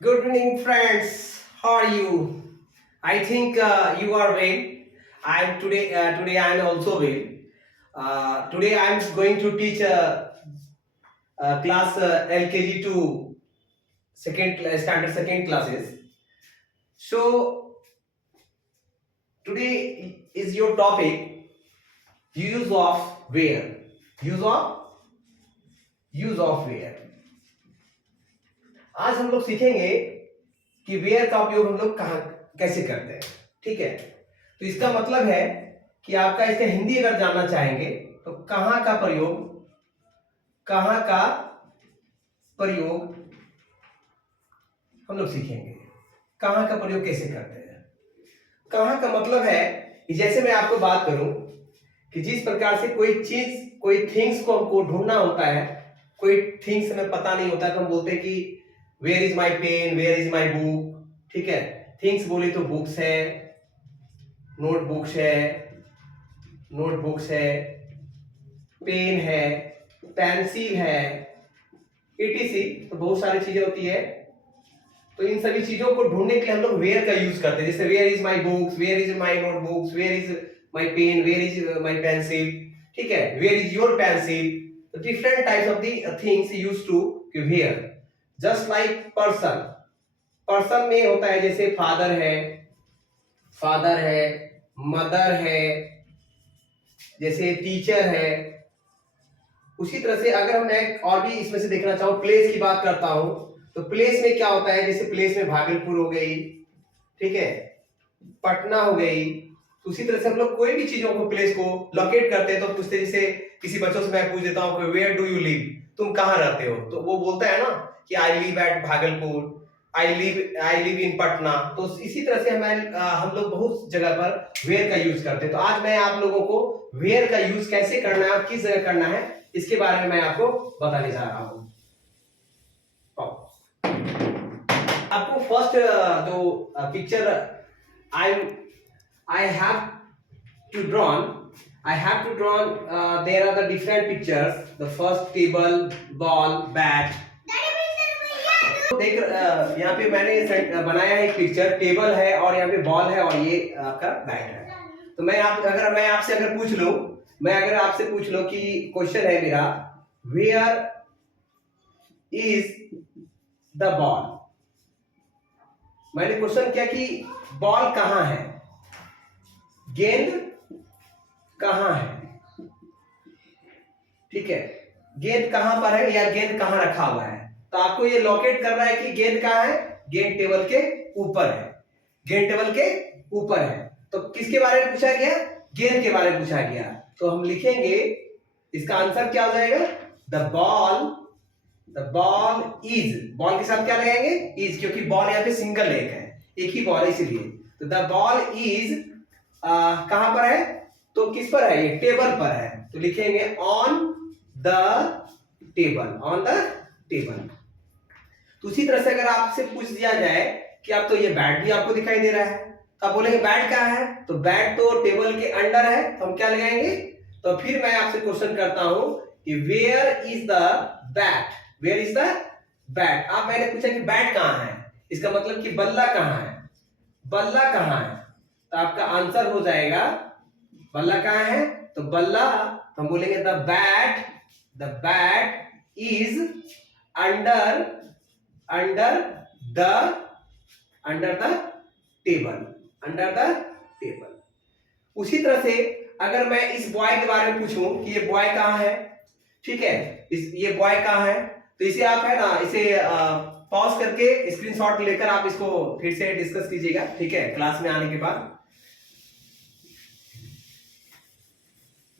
Good evening, friends. How are you? I think you are well. I'm today. Today I am also well. Today I am going to teach class LKG to standard second classes. So today is your topic use of where. Use of where. आज हम लोग सीखेंगे कि where का उपयोग हम लोग कहाँ कैसे करते हैं। ठीक है, तो इसका मतलब है कि आपका इसका हिंदी अगर जानना चाहेंगे तो कहाँ का प्रयोग हम लोग सीखेंगे। कहाँ का प्रयोग कैसे करते हैं। कहाँ का मतलब है कि जैसे मैं आपको बात करूं कि जिस प्रकार से कोई थिंग्स को हमको ढूंढना होता है, कोई थिंग्स हमें पता नहीं होता तो हम बोलते हैं कि where is my pen, where is my book. ठीक है, थिंग्स बोले तो बुक्स है, नोटबुक्स है, पेन है, पेंसिल है, etc। तो बहुत सारी चीजें होती है। तो इन सभी चीजों को ढूंढने के लिए हम लोग वेयर का यूज करते हैं। जैसे where is my books, where is my notebooks, where is my pen, where is my pencil. ठीक है, where is your pencil. Different types of the things use to wear. Just like person में होता है, जैसे father है, mother है, जैसे teacher है। उसी तरह से अगर मैं और भी इसमें से देखना चाहूँ, प्लेस की बात करता हूं तो प्लेस में क्या होता है, जैसे प्लेस में भागलपुर हो गई, ठीक है, पटना हो गई। तो उसी तरह से हम लोग कोई भी चीजों को, प्लेस को लोकेट करते हैं तो पूछते, जैसे किसी बच्चों से मैं पूछ देता हूँ वेयर डू यू लिव, तुम कहाँ रहते हो, तो वो बोलता है ना कि I live at Bhagalpur, I live in Patna. तो इसी तरह से हम लोग बहुत जगह पर वेयर का यूज करते हैं। तो आज मैं आप लोगों को वेयर का यूज कैसे करना है और किस जगह करना है इसके बारे में मैं आपको बताने जा रहा हूं। आपको फर्स्ट जो picture I have to drawn there are the different pictures. The first table, ball, bat. देख यहाँ पे मैंने बनाया है एक पिक्चर, टेबल है और यहाँ पे बॉल है और ये आपका बैट है। तो अगर मैं आपसे पूछ लूं कि क्वेश्चन है मेरा, वेयर इज द बॉल। मैंने क्वेश्चन किया कि बॉल कहां है, गेंद कहां है। ठीक है, गेंद कहां पर है या गेंद कहां रखा हुआ है। तो आपको ये लोकेट करना है कि गेंद कहां है। गेंद टेबल के ऊपर है। तो किसके बारे में पूछा गया, गेंद के बारे में पूछा गया। तो हम लिखेंगे, इसका आंसर क्या हो जाएगा, द बॉल इज। बॉल के साथ क्या लगाएंगे, इज, क्योंकि बॉल यहाँ पे सिंगल एक ही बॉल है इसलिए। तो द बॉल इज कहां पर है, तो किस पर है, ये टेबल पर है। तो लिखेंगे ऑन द टेबल। तो उसी तरह से अगर आपसे पूछ दिया जाए कि आप, तो ये बैट भी आपको दिखाई दे रहा है, तो आप बोलेंगे बैट कहाँ है, तो बैट तो टेबल के अंडर है, तो हम क्या लगाएंगे। तो फिर मैं आपसे क्वेश्चन करता हूं कि वेयर इज द बैट। आप, मैंने पूछा कि बैट कहाँ है, इसका मतलब कि बल्ला कहाँ है। तो आपका आंसर हो जाएगा, बल्ला कहाँ है, तो बल्ला, तो हम बोलेंगे the bat is under the table. उसी तरह से अगर मैं इस बॉय के बारे में पूछूं कि ये बॉय कहाँ है, ठीक है, ये बॉय कहाँ है, तो इसे आप है ना, इसे पॉज करके स्क्रीनशॉट लेकर आप इसको फिर से डिस्कस कीजिएगा, ठीक है, क्लास में आने के बाद।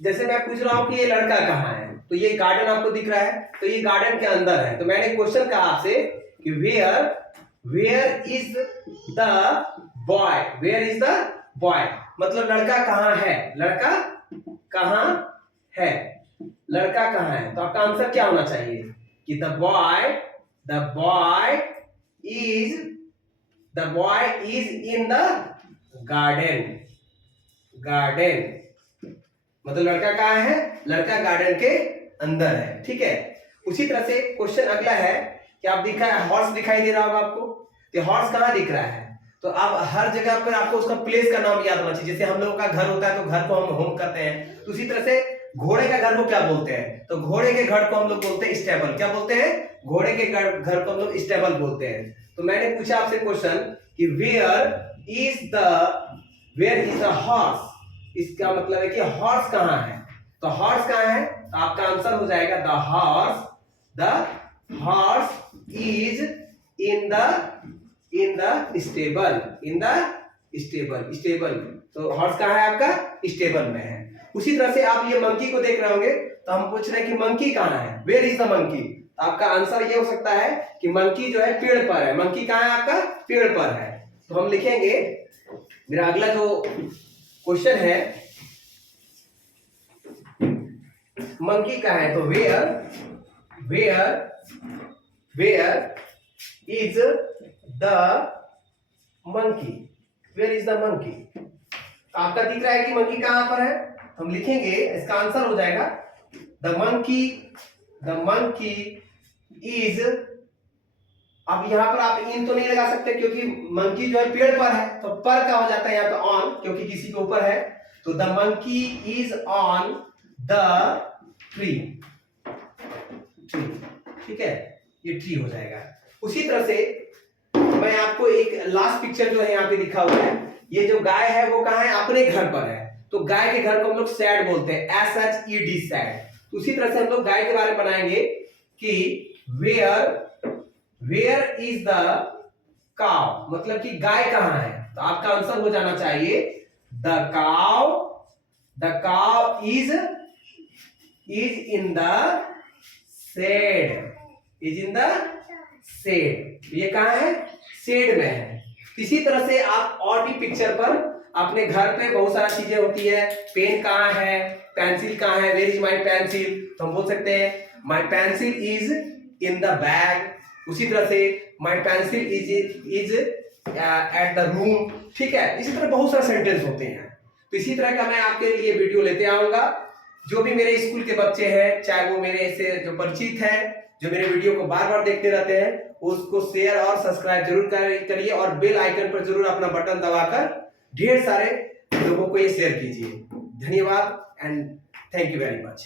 जैसे मैं पूछ रहा हूं कि ये लड़का कहाँ है, तो ये गार्डन आपको दिख रहा है, तो ये गार्डन के अंदर है। तो मैंने क्वेश्चन कहा आपसे कि वेयर इज द बॉय, मतलब लड़का कहाँ है। तो आपका आंसर क्या होना चाहिए कि the boy is in the garden. मतलब लड़का कहाँ है, लड़का गार्डन के अंदर है। ठीक है, उसी तरह से क्वेश्चन अगला है क्या आप दिखा है हॉर्स दिखाई दे रहा होगा आपको? तो हॉर्स कहाँ दिख रहा है? तो अब हर जगह पर आपको उसका प्लेस का नाम याद होना चाहिए। जैसे हम लोगों का घर होता है तो घर को हम होम कहते हैं, तो उसी तरह से घोड़े का घर को क्या बोलते हैं? तो घोड़े के घर को हम लोग बोलते हैं स्टेबल। क्या बोलते हैं? घोड़े के घर को हम लोग स्टेबल बोलते हैं। तो मैंने पूछा आपसे क्वेश्चन कि वेयर इज द हॉर्स, इसका मतलब है कि हॉर्स कहाँ है? तो हॉर्स कहाँ है? तो आपका आंसर हो जाएगा the horse is in the stable. तो हॉर्स कहाँ है आपका? स्टेबल में है। उसी तरह से आप ये मंकी को देख रहे होंगे, तो हम पूछ रहे हैं कि मंकी कहाँ है? Where is the monkey? तो आपका आंसर ये हो सकता है कि मंकी जो है पेड़ पर है। मंकी कहाँ है आपका? पेड़ पर है। तो हम लिखेंगे, मेरा अगला जो क्वेश्चन है मंकी कहाँ है? तो where is the monkey? Where is the monkey? आपका दिख रहा है कि मंकी कहां पर है? हम लिखेंगे, इसका आंसर हो जाएगा द मंकी इज। अब यहां पर आप इन तो नहीं लगा सकते क्योंकि मंकी जो है पेड़ पर है, तो पर का हो जाता है यहाँ पे ऑन, क्योंकि किसी के ऊपर है। तो the monkey is on the tree. ठीक है, ये ट्री हो जाएगा। उसी तरह से मैं आपको एक लास्ट पिक्चर जो है यहाँ पे दिखा हुआ है, ये जो गाय है वो कहाँ है? अपने घर पर है। तो गाय के घर को हम लोग सैड बोलते हैं, SHED सैड। उसी तरह से हम लोग गाय के बारे में बनाएंगे कि वेयर इज द काउ, मतलब कि गाय कहाँ है? तो आपका आंसर हो जाना चाहिए the cow is in the shed. ये कहाँ है? शेड में है। इसी तरह से आप और भी पिक्चर पर अपने घर पे बहुत सारा चीजें होती है। पेन कहाँ है? पेंसिल कहाँ है? Where is my pencil? तो हम बोल सकते हैं my pencil is in the bag. उसी तरह से my pencil is at the room. ठीक है, इसी तरह बहुत सारे सेंटेंस होते हैं। तो इसी तरह का मैं आपके लिए वीडियो लेते आऊंगा। जो भी मेरे स्कूल के बच्चे हैं, चाहे वो मेरे से जो परिचित हैं, जो मेरे वीडियो को बार बार देखते रहते हैं, उसको शेयर और सब्सक्राइब जरूर करिए और बेल आइकन पर जरूर अपना बटन दबाकर ढेर सारे लोगों को ये शेयर कीजिए। धन्यवाद and thank you very much.